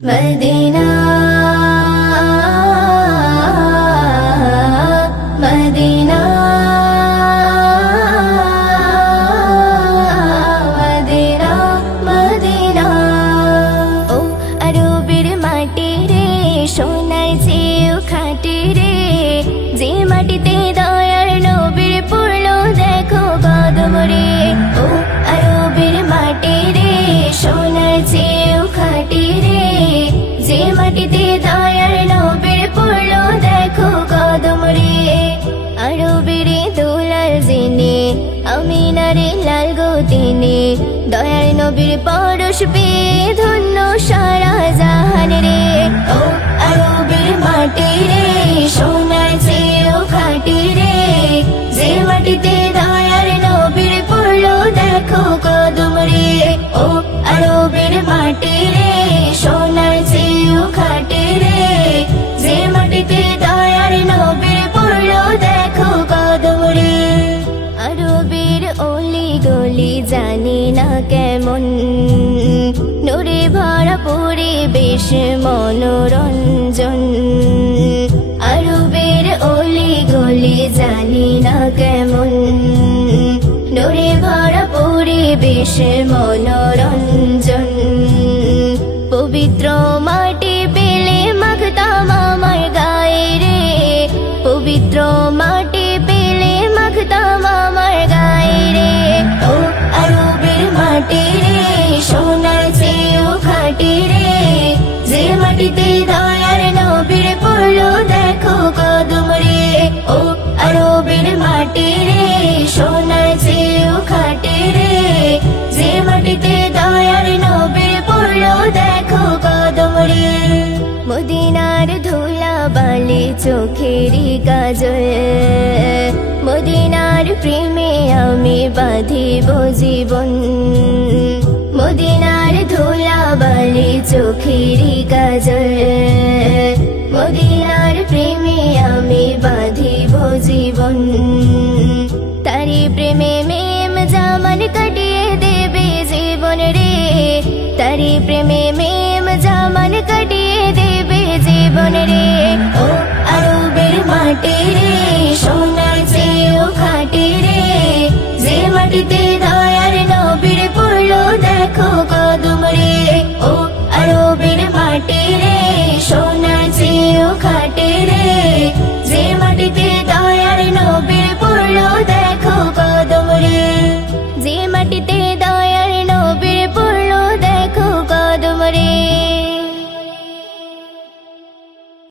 Medina Medina Medina Medina ओ अरबेर माटी रे सोनार চেয়েও খাঁটি রে যে মাটিতে দয়ার নবীর পড়লো দেখো কদম রে ও আরবের মাটি রে সোনার চেয়েও খাঁটি রে যে মাটিতে দয়ার নবীর পড়লো দেখো কদম রে আরবের দোলার জিনে আমিনারে লাল গো তিনি দয়ার নবীর পরশ পেয়ে ধন্য সারা জাহান রে ও আরবের মাটি রে সোনার চেয়েও খাঁটি রে যে মাটিতে দয়ার নবীর পড়লো দেখো কদম রে ও আরবের মাটি রে সোনার চেয়েও খাঁটি রে যে মাটিতে দয়ার নবীর পড়লো দেখো কদম রে আরবের অলি গলি জানি না কেমন নূরে ভরা পরিবেশ মনোরঞ্জন আরবের অলি গলি জানি না কেমন নূরে ভরা পরিবেশ মনোরঞ্জন পবিত্র মাটি পেলে মাখতাম আমার গায়ে রে পবিত্র মাটি পেলে মাখতাম আমার গায়ে রে ও আরবের মাটি রে সোনার চেয়েও খাঁটি রে যে মাটিতে দয়ার নবীর পড়লো দেখো কদম রে ও আরবের মাটি রে সোনার চেয়েও খাঁটি রে যে মাটিতে দয়ার নবীর পড়লো দেখো কদম রে মদিনার ধুলা বালি চোখেরই কাজল মদিনার প্রেমে আমি বাঁধিব জীবন মদিনার ধুলা বালি চোখেরই কাজল মদিনার প্রেমে আমি বাঁধিব জীবন তারি প্রেমে মেম জামান কাটিয়ে দেবে জীবন রে তারি প্রেমে মেম জামান কাটিয়ে দেবে জীবন রে ও আরবের মাটি রে সোনার চেয়েও খাঁটি রে যে মাটিতে দয়ার নবীর পড়লো দেখো কদম রে ও আরবের মাটি রে সোনার চেয়েও খাঁটি রে